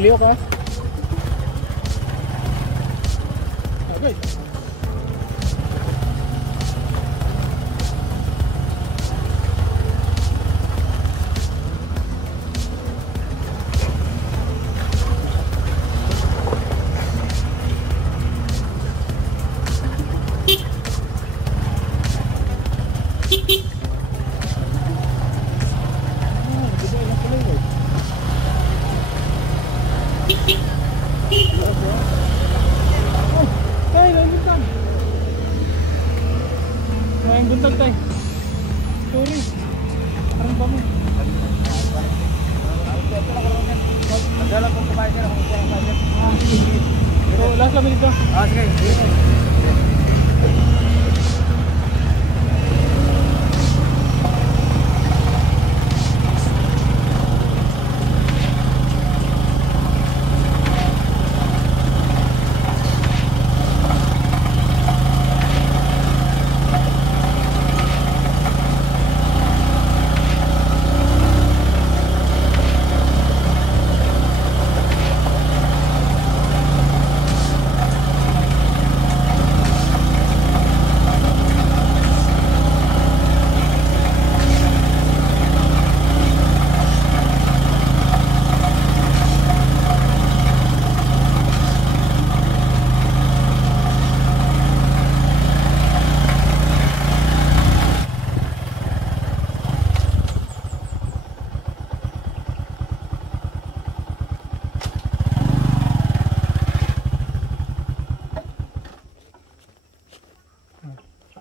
Maglio ka. Okay. Buntag tayo. Sorry. Parang ba mo? Magdala kong kumain ka na kung siyang kumain. So, last kami dito. Sige.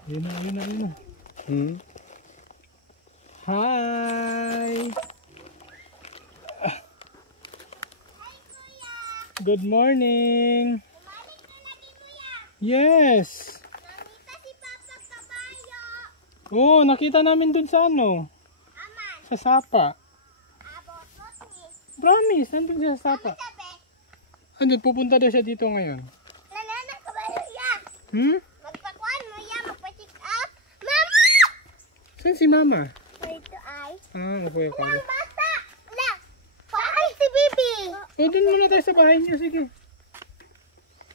Yun na. Hi! Good morning! Yes! Nakita si Papa kabayo! Oo, nakita namin dun sa ano? Aman! Sa Sapa. Abotot ni! Promise, nandun siya sa Sapa. Sabi! Andun, pupunta daw siya dito ngayon. Nananang kabayo ya! Magpakuan mo ya! Magpa-check up! Mama! Saan si Mama? Ito ay... Okay. Ang bata! La! Pahay si Bibi! O, dun muna tayo sa bahay niya, sige.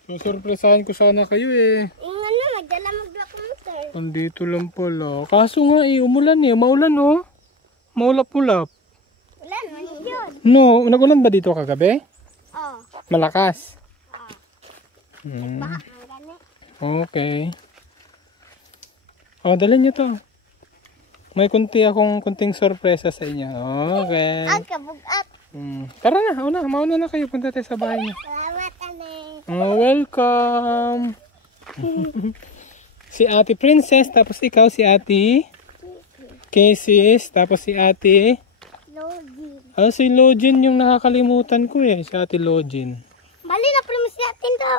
So, surpresahan ko sana kayo eh. Ingan na, magdala mag-block monster. Andito lang pala. Kaso nga umulan eh. Maulan oh. Maulap-ulap. Wala naman yun. No, nagulan ba dito kagabi? Oh. Malakas. Baha ang gani. Okay. Dalhin niyo to. May kunting sorpresa sa inyo. Okay. Ang kabug-at. Tara na, mauna na kayo. Punta tayo sa bahay niyo. Salamat, ane. Welcome. Si Ate Princess, tapos ikaw si Ate Casey, tapos si Ate Login. si Login yung nakakalimutan ko eh. Si Ate Login. Bali na promise natin to.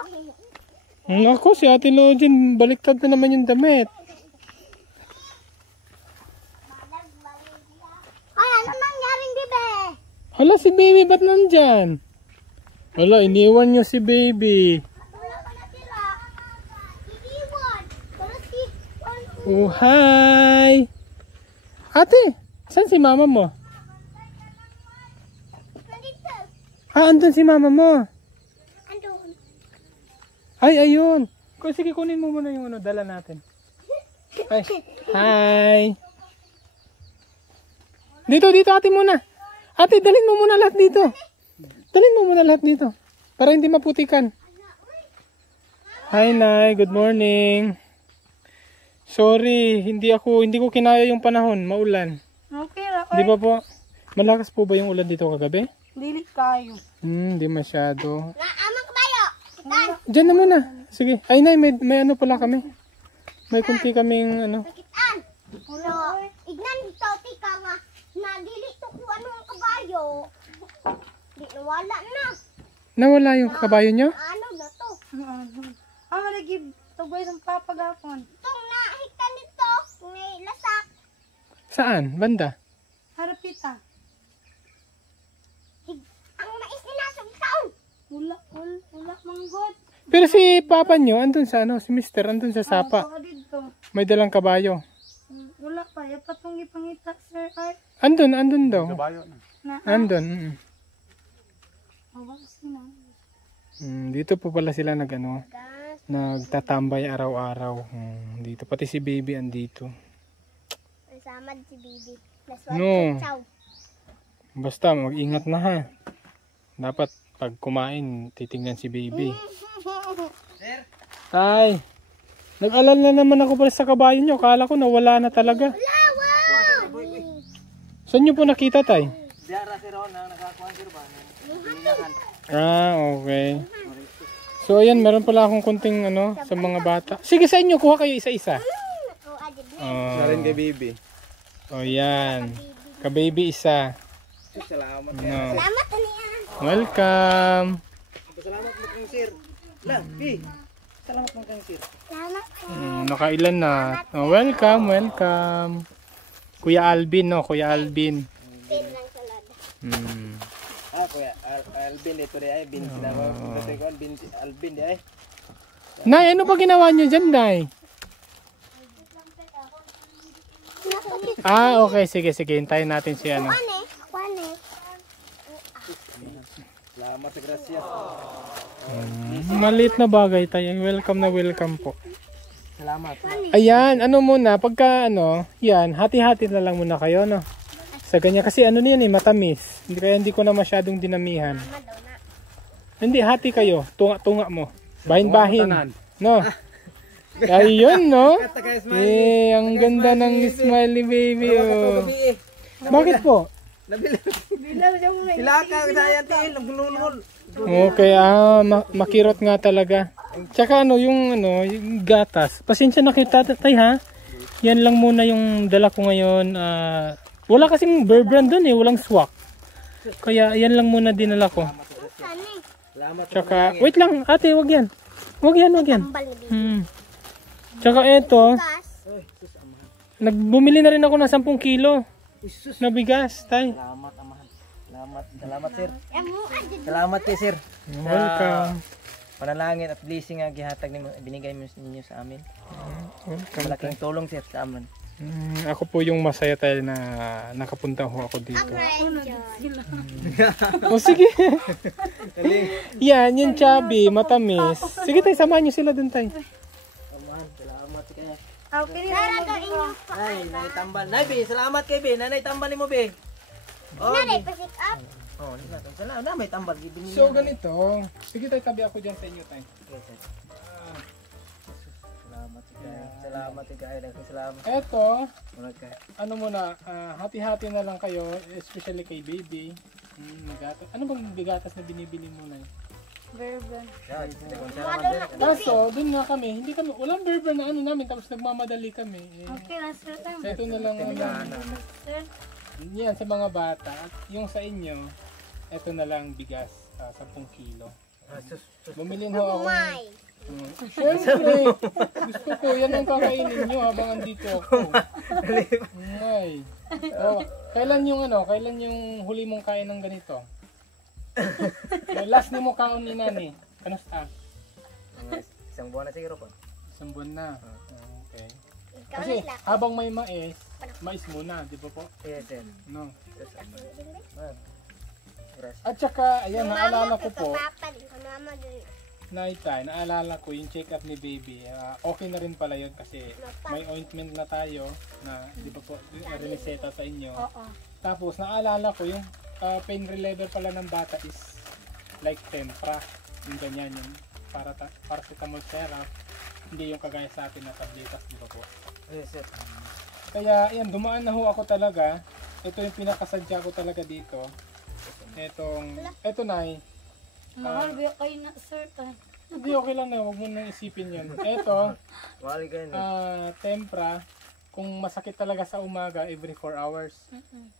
Ako, si Ate Login, baliktad na naman yung damit. Ay, ano nangyaring bibe? Hala, si Baby, ba't nandyan? Hala, iniwan nyo si Baby. Wala pa natira. Iniwan. Pero si... Oh, hi! Ate, saan si mama mo? Nandito. Andun si mama mo. Andun. Ay, ayun. Sige, kunin mo muna yung dala natin. Ay, hi! Dito, ate muna. Ate, dalhin mo muna lahat dito. Dalhin mo muna lahat dito. Para hindi maputikan. Hi, Nay. Good morning. Sorry, hindi ko kinaya yung panahon. Maulan. Okay ra. Di ba po? Malakas po ba yung ulan dito kagabi? Dili kayo. Hindi masyado. Naamang kabayo. Kitan. Diyan na muna. Sige. Ay, Nay, may ano pala kami. May kunti kaming ano. Kitan. Ulo. Ignan dito, tika nga. Nadili to kung ano ang kabayo. Di nawala na. Nawala yung kabayo nyo? Ano na to? Malagi tugay ng papagapon. Itong nahitan nito. May lasak. Saan? Banda? Harapita. Ang mais ninasog taon. Wala manggod. Pero si Papa nyo, andun sa ano, si Mister, andun sa Sapa. Dito. May dalang kabayo. Wala pa. Yapatong ipangita, sir. Ay. Andun daw. Na. Andun. Awas na. Dito po pala sila Gas. nagtatambay araw-araw. Dito pati si baby andito. Kasama si Bibi. Plus No. Chow. Basta mag-ingat na ha. Dapat pag kumain titingnan si baby. Tay, nag-alala naman ako pala sa kabayo nyo. Kala ko nawala na talaga. Saan nyo po nakita, tay? Diara si Ron ang nakakuha sir ba? Okay. So ayan, meron pala akong kunting sa mga bata. Sige sa inyo, kuha kayo isa-isa. Oh, adib. Narin kay baby. Yan. Ka-baby isa. Salamat. No. Salamat niyan. Welcome. Salamat mo kang sir. La, salamat mo kang sir. Salamat. Nakailan na. Welcome. Kuya Alvin, no? Kuya Alvin. Pin lang salada. Kuya Alvin ito rin ay bin sinabi ko Alvin di ay. Nay, ano ba ginawa niyo dyan, Nay? Okay. Sige. Hintayin natin si ano. Wane. Salamat sa grasya. Maliit na bagay tayo. Welcome po. Salamat. Ayan, muna, pagka yan, hati-hati na lang muna kayo, no? Sa ganyan, kasi niyan matamis. Hindi ko na masyadong dinamihan. Mama daw na. Hindi, hati kayo. Tunga mo. Bahin-bahin. No? Ayun, no? Ang ganda ng smiley baby, oh. Bakit po? Sila ka dayan til nagululul. Okay, makirot nga talaga. Tsaka yung gatas. Pasensya na kayo tatay ha. Yan lang muna yung dala ko ngayon. Wala kasing Bear Brand dun walang swak. Kaya yan lang muna dinala ko. Salamat. Tsaka, wait lang ate, wag yan. Wag yan. Tambal ni Bibi. Tsaka eto, Gas. nagbumili na rin ako ng 10 kilo na bigas, tay. Salamat amahan. Salamat sir. Amo adib. Salamat kay sir. Welcome. Panalangin at blessing nga gihatag binigay mo ninyo sa amin. Welcome. Malaking tulong sir sa amin. Ako po yung masaya tayo na nakapunta ho ako dito. O sige. Yan, yung chubby, matamis. Sige tayo, samahan nyo sila dun tayo. Amahan, salamat kay. Okay, Tara daw inyo. Nay, naitambal. Nay, Bi, salamat kay Bi. Nanay tambal mo, Bi. Nare, pa-sit up. Oh, salamat na may tambal binili. So ganito, sige tayo, tabi ako dyan sa inyo tayo. Salamat kay. Salamat. Eto, Salamat. muna, hati-hati na lang kayo, especially kay baby. Bigatas. Ano bang bigatas na binibili mo na? Bourbon. Kaso, dun nga kami, walang berber na namin, tapos nagmamadali kami. Okay, last time. So ito na lang Sir, yan sa mga bata. At yung sa inyo, ito na lang bigas, 10 kilo. Bumili ho ako. Umay. Siyempre, gusto ko, yan ang kakainin nyo habang andito ako. Ay. Kailan yung huli mong kain ng ganito? Last ni mo kaon ni nani. Kanusta? Isang buwan na siguro po. Isang buwan na. Okay. Ikaw Kasi na habang may mais muna, di ba po? Yes, sir. No. Gracias. At saka, ayan, naalala ko po, Mama din. Naitay, naalala ko yung check-up ni baby. Okay na rin pala yun kasi may ointment na tayo na, di ba po, riniseta sa inyo. oo. Tapos, naalala ko yung pain reliever pala ng bata is like tempra. Yung ganyan yung paracetamol syrup. Hindi yung kagaya sa atin na tabletas, di ba po? Yes, sir. Kaya, ayan, dumaan na ho ako talaga. Ito yung pinakasadya ko talaga dito. Eto na Mahal ba kayo na, sir? Hindi, okay lang na. Huwag mo nang isipin yun. Eto, Wali kayo na. tempra. Kung masakit talaga sa umaga, every 4 hours.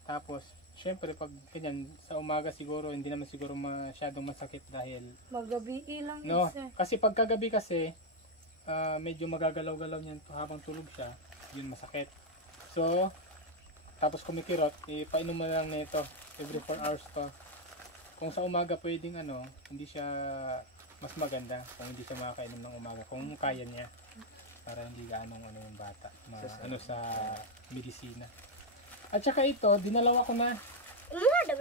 Tapos, syempre, pag ganyan, sa umaga siguro, hindi naman siguro masyadong masakit dahil, Magabi lang, no? sir. Kasi pagkagabi kasi, medyo magagalaw-galaw niyan habang tulog siya, yun masakit. So, tapos kumikirot, ipainom mo lang nito, every 4 hours to. Kung sa umaga pwedeng hindi siya mas maganda kung hindi siya makakainom ng umaga, kung kaya niya. Para hindi ganong yung bata sa medisina. At saka ito, dinalawa ko na.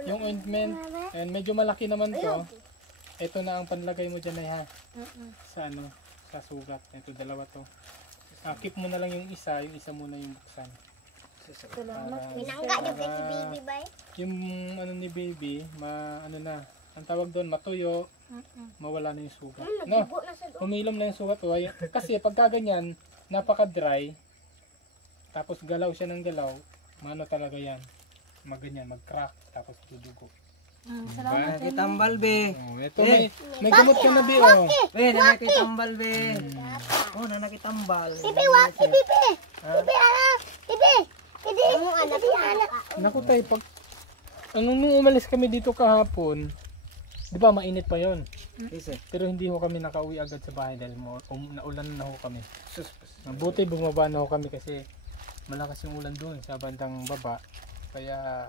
Yung ointment, and medyo malaki naman to. Ito na ang panlagay mo dyan ay ha. Sa ano, sa sugat. Ito dalawa to. Keep mo na lang yung isa muna yung buksan. Salamat. Minangga yung kay si baby ba? Yung ano ni baby, ano na, ang tawag doon, matuyo, mawala na yung sugat. No, Nabugo na sa doon. umilom na yung sugat. Kasi pagka ganyan, napaka-dry, tapos galaw siya ng galaw, mano talaga yan. Maganyan, mag-crack, tapos dudugo. Salamat. Nakitambal, be. Oh, ito may gamot ka na bi, oh. Be, nakitambal, be. Oh, nakitambal. Bibi, waki, bibi. Bibi, anak. Bibi. Bibi. Ang anak, anak. Naku tayo, nung umalis kami dito kahapon, di ba mainit pa yon. Yes, sir. Pero hindi ho kami nakauwi agad sa bahay dahil naulan na ho kami. Mabuti bumaba na ho kami kasi malakas yung ulan doon sa bandang baba. Kaya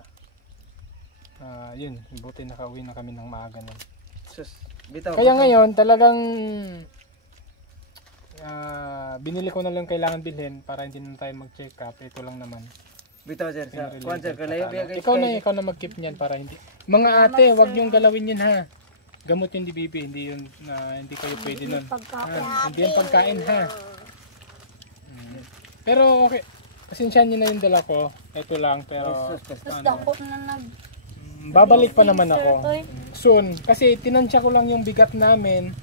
yun, buti nakauwi na kami ng maaga nun. Sus, bitaw. Kaya ngayon talagang binili ko na lang kailangan bilhin para hindi na tayo mag-check up. Ito lang naman. Bitaw, sir. Sa Pinarelated kuwan, sir. sa Kalayo, be. ano. Ikaw na mag-keep niyan para hindi. Mga ate, wag niyong galawin yun ha. Gamot yung di baby, hindi yun hindi kayo pwede nun. Hindi yung pagkain ha. Pero okay, pasensyahan niyo na yung dala ko. Ito lang pero Sus, Tapos ano, dako na babalik pa naman ako Sir, soon kasi tinansya ko lang yung bigat namin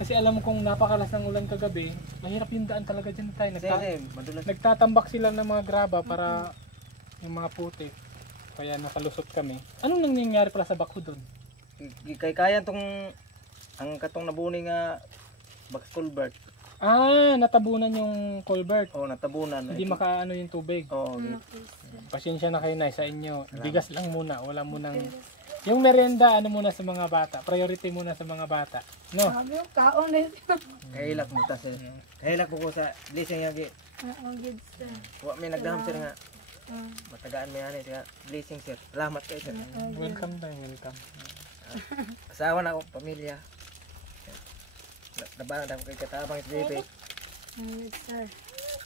kasi alam mo kung napakalas ng ulan kagabi, mahirap yung daan talaga dyan tayo. Sir, madulas. Nagtatambak sila ng mga graba para yung mga putik. Kaya nakalusot kami. Anong nangyayari pala sa bako doon? Kay kaya tong ang katong nabuni nga Culvert. Natabunan yung culvert. Oh, natabunan. Hindi makaano yung tubig. Oh, okay. Pasensya na kayo na sa inyo. Bigas lang muna. Wala munang... Yung merienda, ano muna sa mga bata. Priority muna sa mga bata. No? Sabi yung kaon na yun. Kahilak mo ta, sir. Kahilak ko sa blessing nga gi. Ang good sir. Wa may nagdaham, sir nga. Matagaan mo yan eh. Blessing, sir. Salamat kayo, sir. Welcome tayo, welcome. Asawa na ako, pamilya. Nabanad ako kay katabang si Bebe. Good sir.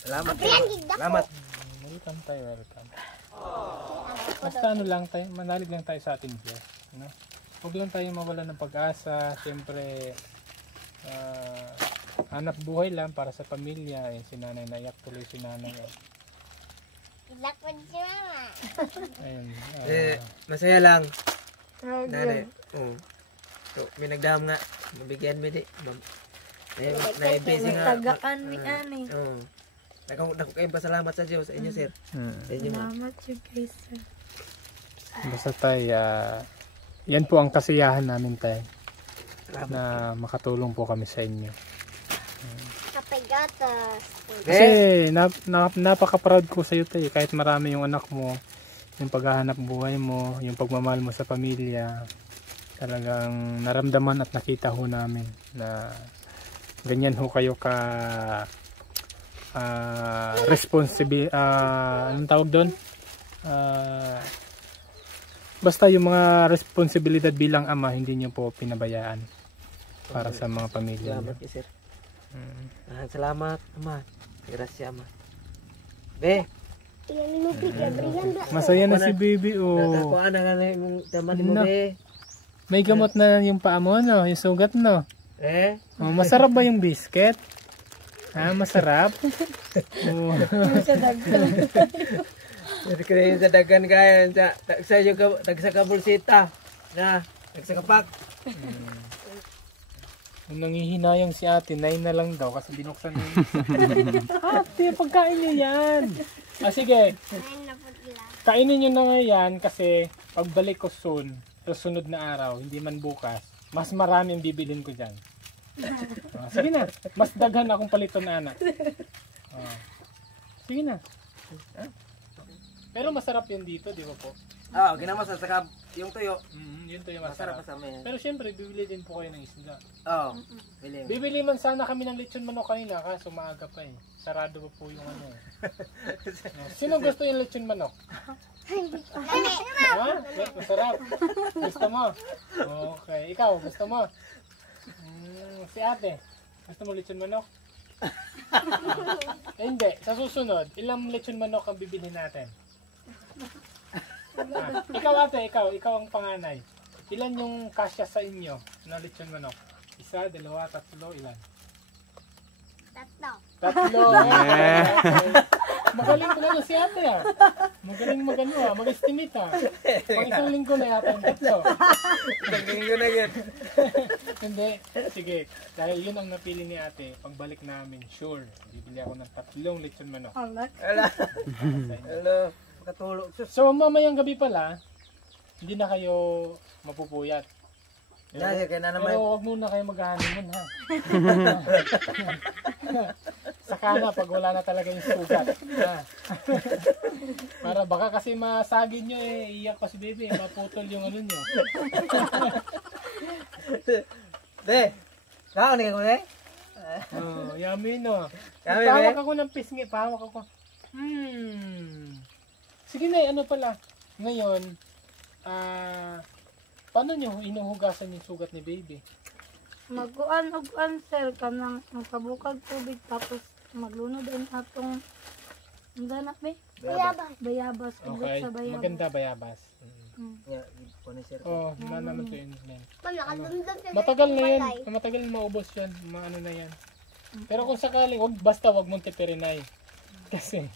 Salamat kayo. Salamat. Welcome tayo, welcome. Basta ano lang tayo, manalig lang tayo sa ating Diyos. No? Huwag lang tayo mawala ng pag-asa. Siyempre, hanap buhay lang para sa pamilya. Si nanay, naiyak tuloy si nanay. Ilak pa din si mama. Ayun. Masaya lang. Proud Nanay. yun. Oo. So, may nagdaham nga. Mabigyan mo di. Naibisi nga. Tagaan mi ani. Oo. Dako kayong pasalamat sa Diyos, sa inyo, sir. Sa inyo, ma'am. Salamat you guys sir. Basta tayo, yan po ang kasiyahan namin tayo. Na makatulong po kami sa inyo. Kapay gatas. Kasi napaka-proud ko sa iyo tayo. Kahit marami yung anak mo, yung paghahanap buhay mo, yung pagmamahal mo sa pamilya, talagang naramdaman at nakita ho namin na ganyan ho kayo ka responsible, anong tawag doon? Basta yung mga responsibilidad bilang ama, hindi nyo po pinabayaan para sa mga pamilya nyo. Salamat kayo, sir. Salamat, ama. Grasya, ama. Be. Iyan mo bigyan, Brian. Masaya na si baby, oh. Nakakuha na nga yung taman mo, No. be. May gamot na yung paa mo, no? Yung sugat, no? Oh, masarap ba yung biscuit? Masarap? Oh. Kaya sa dagan kaya sa kabulsita na nagsakapak. Nung nangihinayang si ate, 9 na lang daw kasi binuksan niya. Ate, pagkain niyo yan. Sige, Ayun na po sila. kainin niyo na ngayon kasi pagbalik ko soon, sa sunod na araw, hindi man bukas, mas marami ang bibilhin ko dyan. Sige na, mas daghan akong paliton na anak. Sige na. Pero masarap yun dito, di ba po? Ginama sa saka yung tuyo. Yun to yung Masarap masarap. sa amin. Pero syempre, bibili din po kayo ng isda. Bili. Bibili man sana kami ng lechon manok kanina, kaso maaga pa eh. Sarado pa po yung ano eh. Sino gusto yung lechon manok? Ha? Masarap. Gusto mo? Okay. Ikaw, gusto mo? Si ate, gusto mo lechon manok? Hindi. Sa susunod, ilang lechon manok ang bibilhin natin? Ikaw ikaw ate, ikaw ang panganay. Ilan yung kasya sa inyo na lechon manok? Isa, dalawa, tatlo, ilan? Tatlo. Tatlo. Magaling talaga si ate ah. Magaling mag-estimate ah. Pag isang linggo na yata yung tatlo. Tingin ko na yan. Hindi. Sige. Dahil yun ang napili ni ate, pagbalik namin, sure. Bibili ako ng 3 lechon manok. Alak. Ala. Hello. Katulog. Sus. So mamayang gabi pala, hindi na kayo mapupuyat. Yan, kaya na naman. Pero huwag muna kayo mag-honeymoon ha. Saka na pag wala na talaga yung sugat. Ha? Para baka kasi masagin nyo iiyak pa si baby, maputol yung ano nyo. De. Saan ni ko eh? Oh, yummy no. Yummy, Pahawak be. ako ng pisngi, pahawak ako. Sige na, ano pala. Ngayon, paano nyo inuhugasan yung sugat ni baby? Mag-uan sir kanang magkabukag tubig tapos maglunod ang atong ang ganap be Bayabas. bayabas ugot Okay, sa bayabas. maganda bayabas. Ya, kuno sir. Oh, na naman to yun. Nakadumdum sa Matagal na yan. balay. Matagal na maubos yan. Maano na yan. Pero kung sakaling, basta wag mong tipirinay. Kasi,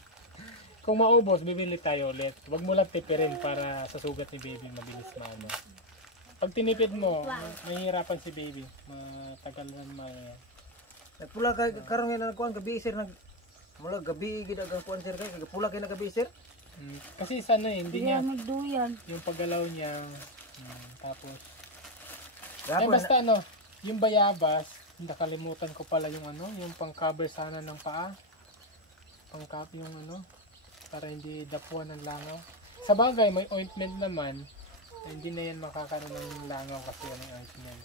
kung maubos, bibili tayo ulit. Wag mo lang tipirin para sa sugat ni baby mabilis maano. Pag tinipid mo, mahihirapan si baby. Matagal na Nagpula kay karon nga nagkuan gabi sir nag mula gabi gid ang kuan sir kay pula kay nagabi sir. Kasi sana hindi niya, Nagduyan. yung paggalaw niya, tapos, Gapon. basta ano, yung bayabas, nakalimutan ko pala yung ano, yung pang-cover sana ng paa. Pang-cover yung ano, para hindi dapuan ng langaw. Sa bagay, may ointment naman, hindi na yan makakaroon ng langaw kasi yan ang ointment.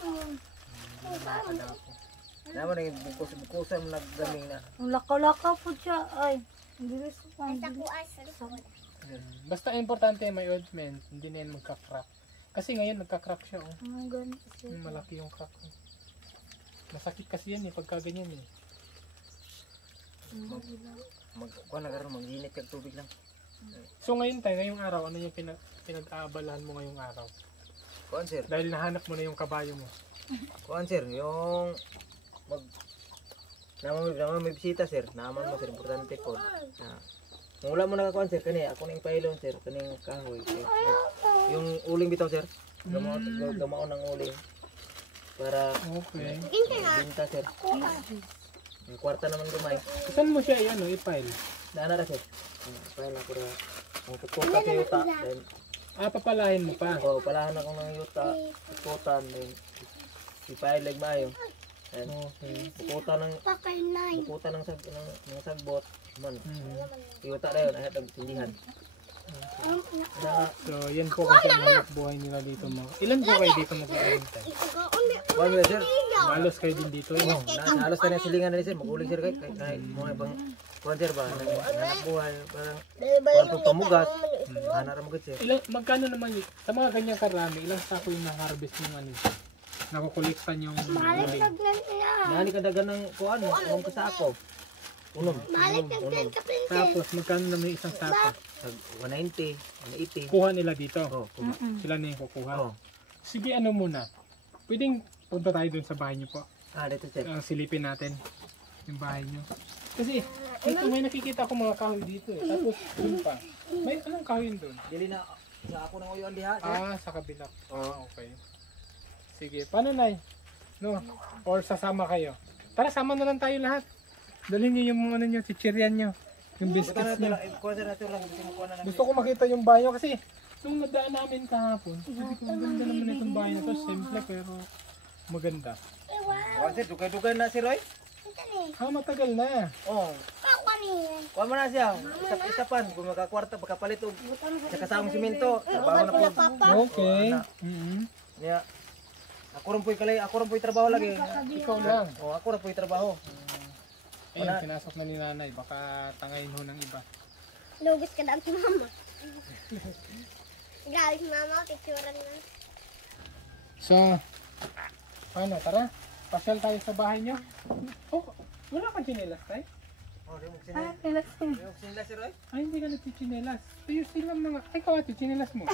Hindi na makadapo. Naman ay bukos-bukosan naggaming na. Ang lakaw-lakaw po siya ay hindi sa Ay, pang. takuan sa likod. Basta importante may ointment, hindi na yan magka-crack. Kasi ngayon nagka-crack siya, oh. Ang ganito sir. Malaki yung crack. Oh. Masakit kasi yan pagka ganyan eh. Kuan na karon manginit kag tubig lang. So ngayon tayo, ngayong araw, ano yung pinag-aabalahan mo ngayong araw? Kuan sir. Dahil nahanap mo na yung kabayo mo. Kuan sir, yung naman may bisita sir. Naman mo sir importante po. Wala mo nakakuan sir kani ako ning pailon sir kaning kahoy. Yung uling bitaw sir. Gamao ng uling. Para Okay. binta sir. Yung kwarta naman gamay. Saan mo siya i-file? Dana ra sir. Pail ako ra. Ang kukuta sa yuta. Then Papalahin mo pa. palahan ako ng yuta. Kukutan then ipailig maayo. Then Okay. bukutan ng mga sagbot. Man, yuta na yun, ahit ang tindihan. So, yan po kasi ang hanap buhay nila dito mga. Ilan po kayo dito mag-aarenta? Kuan mo sir. Malos kayo din dito. Eh. Halos tayo ng silingan na rin sir, maguling sir kahit mga ibang kuan sir ba, hanap buhay, parang kuan pamugas, hanap mo sir. Magkano naman yun? Sa mga ganyang karami, ilang sako yung na-harvest yung ano? Nakukolektan yung uling. Nani kadagan ng kuan, anong kasako? Unom. Tapos, magkano naman yung isang sako? 190, 180. Kuha nila dito. Oh, Sila na yung kukuha. oh. Sige, ano muna. Pwedeng punta tayo dun sa bahay niyo po. Dito sir. Silipin natin yung bahay niyo. Kasi, ito may nakikita ko mga kahoy dito eh. Tapos, dun pa. May anong kahoy yun dun? Dili na sa ako nang uyuan diha. Sir. Sa kabila. Okay. Sige, paano Nay? No? Or sasama kayo? Tara, sama na lang tayo lahat. Dalhin niyo yung ano niyo, chichiryan niyo. Yung biscuits niyo. Kuan sir nato lang gusto mo kuan na. Gusto ko makita yung bahay niyo kasi nung nadaan namin kahapon, sabi ko, maganda naman itong bahay na to. Simple pero maganda. Kuan sir, dugay-dugay na si Roy. Matagal na. Oh. Kuha mo na siya. Isap-isapan. Kung magkakwarta, magkapalit og sa kasamang simento. Trabaho na po. Okay. Niya. Ako rin po'y trabaho lagi. Ikaw lang. Oh, ako rin po'y trabaho. Ayun, pinasok na ni nanay. Baka tangayin ho ng iba. Lugis ka na si mama. Grabe si mama, picturean na. So, paano? Tara. Pasyal tayo sa bahay niyo. Oh, wala kang chinelas tayo? Oh, di mo Ah, sinilas. sila. Di mo sinilas sir oy. Ay, hindi ka nagchichinelas. Tayo silang mga... Ay, ikaw ate, chinelas mo.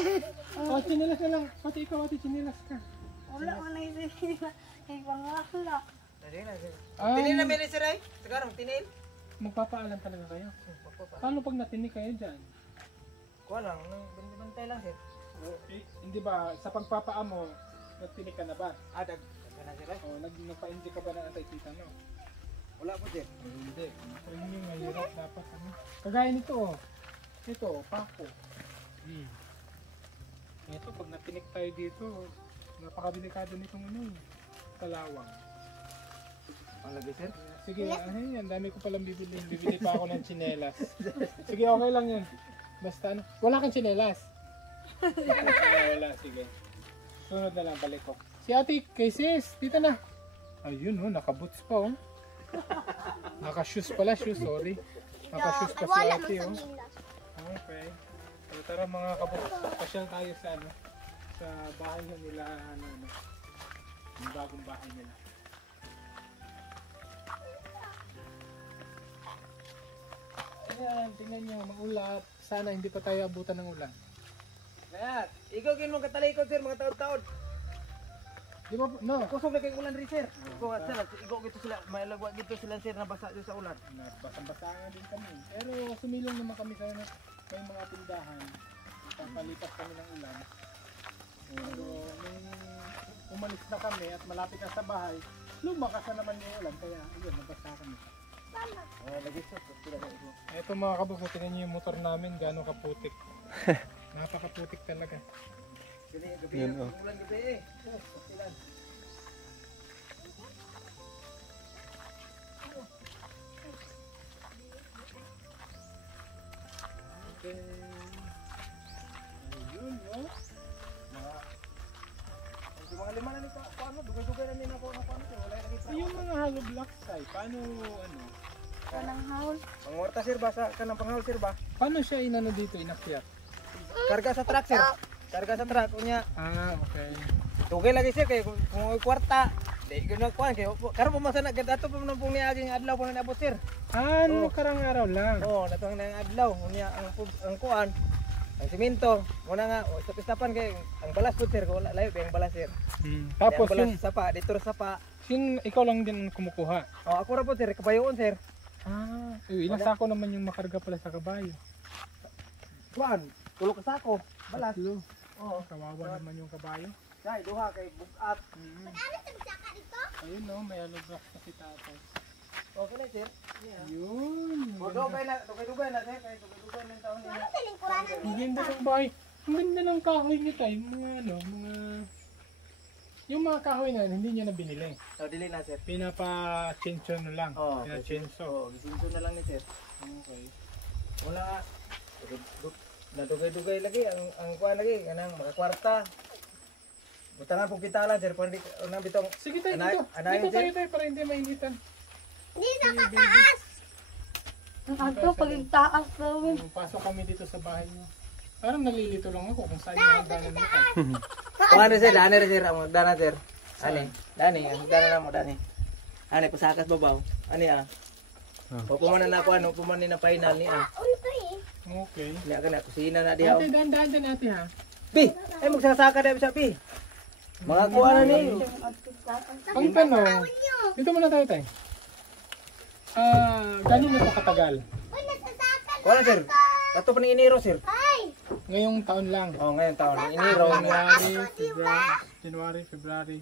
O, chinelas na lang. Pati ikaw ate, chinelas ka. Wala ko na isip. Ay, pangakala. Dali na sir. Ah, Tinil na mili sir oy. Tagarong tinil. magpapaalam talaga kayo. Pagpapa. Paano pag natinig kayo dyan? Kuha lang, nang bantay lang sir. Hindi ba, sa pagpapaa mo, natinig ka na ba? Ah, dag na sir oy. O, nagpa-inject ka ba ng anti-tita, no? Wala po sir. Hindi. Ayun yung mahirap dapat. Ano? Kagaya nito, oh. Ito, pako. Ito, pag natinik tayo dito, napakadelikado nitong ano, kalawang. Ang lagi sir. Sige, ay, ang dami ko palang bibili. Bibili pa ako ng tsinelas. Sige, okay lang yan. Basta ano, wala kang tsinelas. Wala, sige. Sunod na lang, balik ko. Si ate, kay sis, dito na. Ayun, oh, nakaboots pa, oh. Naka-shoes pala, shoes, sorry. Naka-shoes pa si Wala ate, man oh. sa nila. Okay. So, tara mga kaboots, pasyal tayo sa ano, sa bahay nila, ano, yung bagong bahay nila. Ayan, tingnan nyo, maulap. Sana hindi pa tayo abutan ng ulan. Kaya, ikaw kin mo katalikod sir mga taon-taon. Di ba, no? Kusog na kay ulan rin sir. Ikaw at sir, ikaw gito sila, may lagwa gito sila sir na basa dito sa ulan. Basang-basa nga din kami. Pero sumilong naman kami sa may mga tindahan. Papalipas kami ng ulan. Pero nung umalis na kami at malapit na sa bahay, lumakas na naman yung ulan. Kaya ayun, nabasa kami. Oh, lagi sir, sila na ito. Eto mga kabog, tingnan nyo yung motor namin, gano'ng kaputik. Napakaputik talaga. Gabi, gabi, Yan, oh. ulan gabi eh. Oh, sila. Okay. Ayun, no? Yung mga lima na nito, paano? Dugay-dugay na nila ako ng paano sir, wala lagi pa. Yung mga hollow blocks ay, paano, ano? Kanang house. Pangorta sir ba, sa kanang panghawal sir ba? Paano siya inano dito, inakyat? Karga sa truck sir. Karga sa truck, unya. Ah, okay. Dugay lagi sir, kay kung may kwarta. Di ko na kuhan, kay karon po masana, ato po nang pong niaging adlaw po na nabot sir. Ah, ano, Oh. karang araw lang. Oo, natong nang adlaw, unya ang kuhan. Ang simento, muna nga, sa pistapan kay ang balas po sir, wala layo kay ang balas sir. Tapos ang balas yung, sa sapa, dito sa sapa. ikaw lang din ang kumukuha. Oh, ako ra po sir, kabayoon sir. Ah, ilang sako naman yung makarga pala sa kabayo. Kuhan, tulo ka sako, balas. Tatlo. Oo. Kawawa naman yung kabayo. Dai, duha kay bugat. Ano sa bisaka dito? Ayun no, may hollow blocks na si tatay. Okay na sir. Yeah. Yun. O dugay na sir, kay dugay na taon Ano nila. sa lingkuranan Ang dito? ganda ng bahay. Ang ganda ng kahoy niyo tayo. Mga ano, mga... Yung mga kahoy na hindi niya na binili. So dili na sir. Pinapa-chincho na lang. Oo. Pinachincho. So, gisinto na lang ni sir. Okay. Wala nga. Nadugay-dugay lagi ang kuha lagi kanang mga kwarta. Butangan pong pitala sir, pwede unang bitong. Sige tayo Anay- dito. anayin, Dito sir? tayo tayo para hindi mainitan. Dito ka taas! Ang ato, pagigtaas gawin. Pasok kami dito sa bahay niyo. Parang nalilito lang ako kung saan yung hagdanan mo tayo. Kuha na sir, dani rin sir, ang magdana sir. Ani, dani, ang magdana na mo dani. Ani, pasakas babaw. Ani ah. Pupumanan na ako, ano, pumanan na final ni ah. Ano to eh? Okay. Ni ka na, kusina na dihaw. Ate, dahan-dahan din ate ha. Pi, ay magsasaka na sa pi. Mga kuha na ni. Ang tanong, dito muna tayo tayo. Gano'n na ito katagal? Uy, nasasakan Kuha na sir. Ato pa ni Iniro sir. Ay! Ngayong taon lang. Oh, ngayon taon ni Iniro. January, February,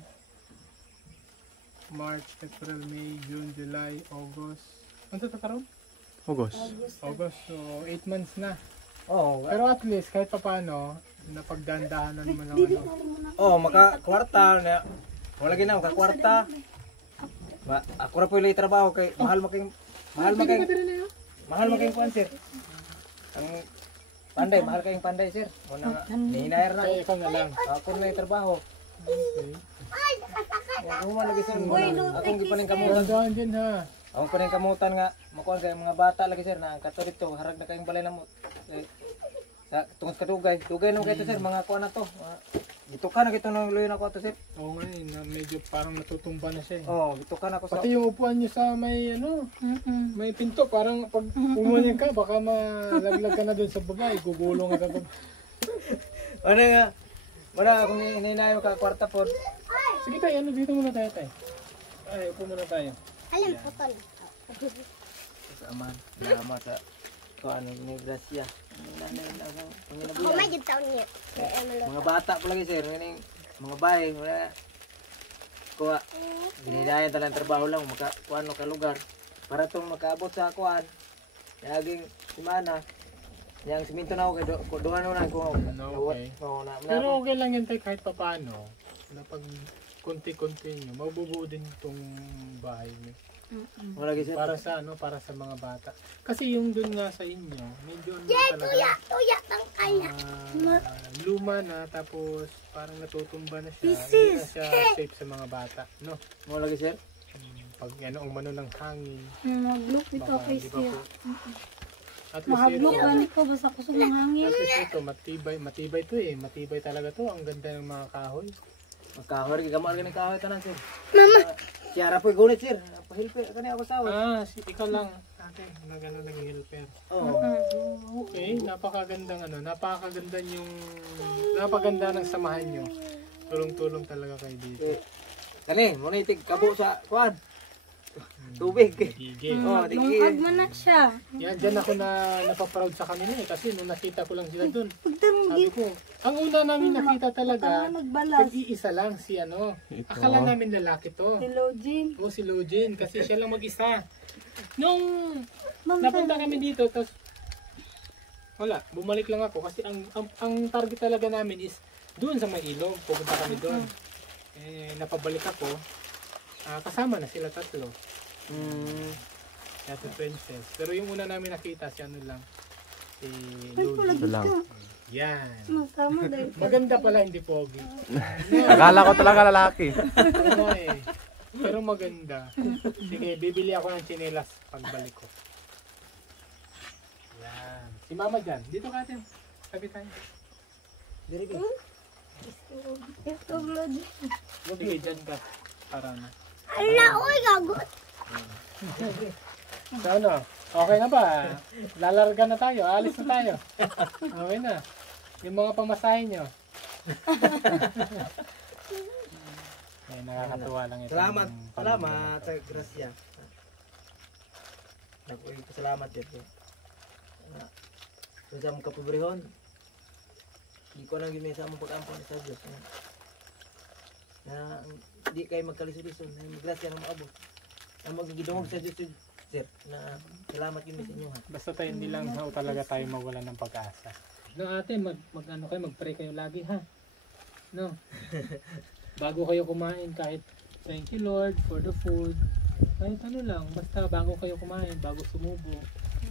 March, April, May, June, July, August. Ano ito karon? August. August. So, 8 months na. Oh, Pero at least, kahit pa paano, napagdandahanan mo lang ano. oh, maka kwarta na. Wala gina maka kwarta. Ba, ako ra po ilay trabaho kay mahal making kuan sir. Ang panday, mahal kayong panday sir. Muna nga, nihinayar na. Kaya ikaw na lang. Ako na yung trabaho. Okay. Ay, nasasakan! Ako man lagi sir. Akong gipaning kamutan. Dandahan din ha. Akong paning kamutan nga. Makuha sa mga bata lagi sir na katolik to. Harag na kayong balay na mo. Sa tungos kadugay. Dugay naman kayo to sir. Mga kuha na to. Mga gitukan na kita nang luyo na ko to sir. Oo nga na medyo parang natutumba na siya eh. Oh, gitukan ako sa Pati yung upuan niyo sa may may pinto, parang pag umunyan ka, baka malaglag ka na doon sa baba, igugulong ka doon. Ano nga? Wala akong hinahinayo ka kwarta po. Sige tayo, dito muna tayo tayo. Ay, upo muna tayo. Alam ko tol. Sa aman. Salamat sa kuan ni Gracia. Ako may gid taon niya. Mga bata po lagi sir, nganing mga bahay, wala. Kuha. Binidayan talang trabaho lang maka kuan ka lugar. Para tong makaabot sa kuan. Yaging semana. Yang siminto na ako kay duha na ko. Okay. Oo na. Pero okay lang yan tayo kahit papaano. Na pag konti-konti nyo, mabubuo din itong bahay nyo. Wala lagi sir. Para sa para sa mga bata. Kasi yung dun nga sa inyo, medyo talaga Tuya tang kaya. luma na, tapos parang natutumba na siya. Hindi na siya safe sa mga bata, no? Wala lagi sir. Pag umano ng hangin, Mag-look ito baka, kay di ba sir. po? At least Mag-look ito, ani ko basta kusog ng hangin. at least ito, matibay to eh. Matibay talaga to. Ang ganda ng mga kahoy. Magkahoy kay gamal gani kahoy tanan sir. Mama. Siara po gunit sir. Pahilpe kani ako sawa. Ikaw lang, ate, na gano'n nag-helper. Oo. Okay, napakaganda ng samahan nyo. Tulong-tulong talaga kayo dito. Kani, mo itig kabo sa kuan. Tubig. Gigil. Oh, Lungkag mo na siya. Yan, dyan ako napaproud sa kanila eh. Kasi nung nakita ko lang sila dun, sabi ko, ang una namin nakita talaga, Nagbalas. nag-iisa lang si akala namin lalaki to. Si Lojin. O si Lojin, kasi siya lang mag-isa. Nung napunta kami dito, tapos wala, bumalik lang ako kasi ang target talaga namin is doon sa may ilog, pupunta kami doon. Napabalik ako, kasama na sila tatlo. Si Princess. Pero yung una namin nakita, si lang, si Lojin. Yan. Masama dahil. Maganda pala, hindi pogi. Akala ko talaga lalaki. Oo eh. Pero maganda. Sige, bibili ako ng tsinelas pagbalik ko. Yan. Si Mama dyan. Dito ka dyan. Sabi tayo. Diri ba? Ito Lojin. Sige, dyan ka. Para na. Ala, oy gagot. So ano? Okay na ba? Lalarga na tayo. Alis na tayo. Okay na. Yung mga pamasahe nyo. Ay, nakakatuwa lang ito. Salamat sa Gracia. Nakuha salamat dito. Sa mong kapobrehon. Di ko lang gimay sa mong pag-ampon sa Diyos. Na di kayo magkalisod-lisod. Na Gracia na maabot. Na magigidungog sa Diyos sir. Na salamat yun sa inyo ha. Basta tayo hindi lang talaga tayo mawala ng pag-asa. No ate, mag-pray kayo lagi ha. No. Bago kayo kumain, kahit thank you Lord for the food. Kahit lang, basta bago kayo kumain, bago sumubo,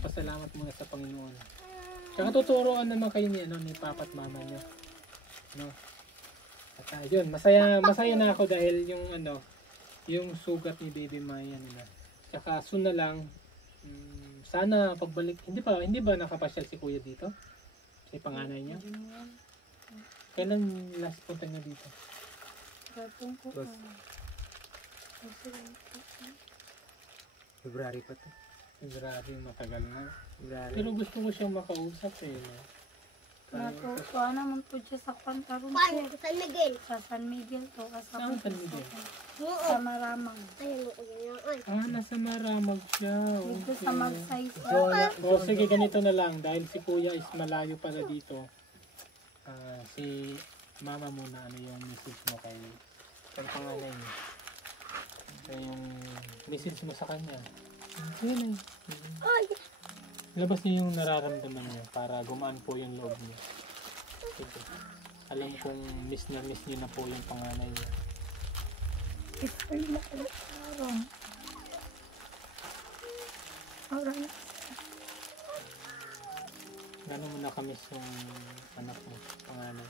pasalamat muna sa Panginoon. Tsaka tuturuan naman kayo ni Papa at Mama niyo. No. At yun, masaya na ako dahil yung sugat ni Baby Maya nila. Tsaka soon na lang, sana pagbalik, hindi ba nakapasyal si Kuya dito? Si panganay niya? Kailan last punta niya dito? Gatong ko. February pa to. Grabe, matagal na. February. Pero gusto ko siyang makausap eh. Natutuwa naman po siya sa Pantaron Paano sir. ko San Miguel? Sa San Miguel to. Saan San Miguel? Sa Maramang. Ayun mo yun. Nasa Maramag siya. Dito Okay. sa Magsay sir. O sige, ganito na lang. Dahil si Kuya is malayo pala dito. Si Mama muna, ano yung message mo kay panganay niya? Yung message mo sa kanya. Sige na. Labas niyo yung nararamdaman niyo para gumaan po yung loob niyo. Sige. Alam kong miss niyo na po yung panganay niyo. Ito yung makalakaran. Alright. Gano'n mo nakamiss yung anak mo, panganay?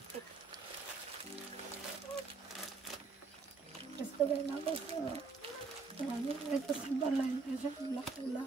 Gusto ba na ako sa ito sa balay kasi wala.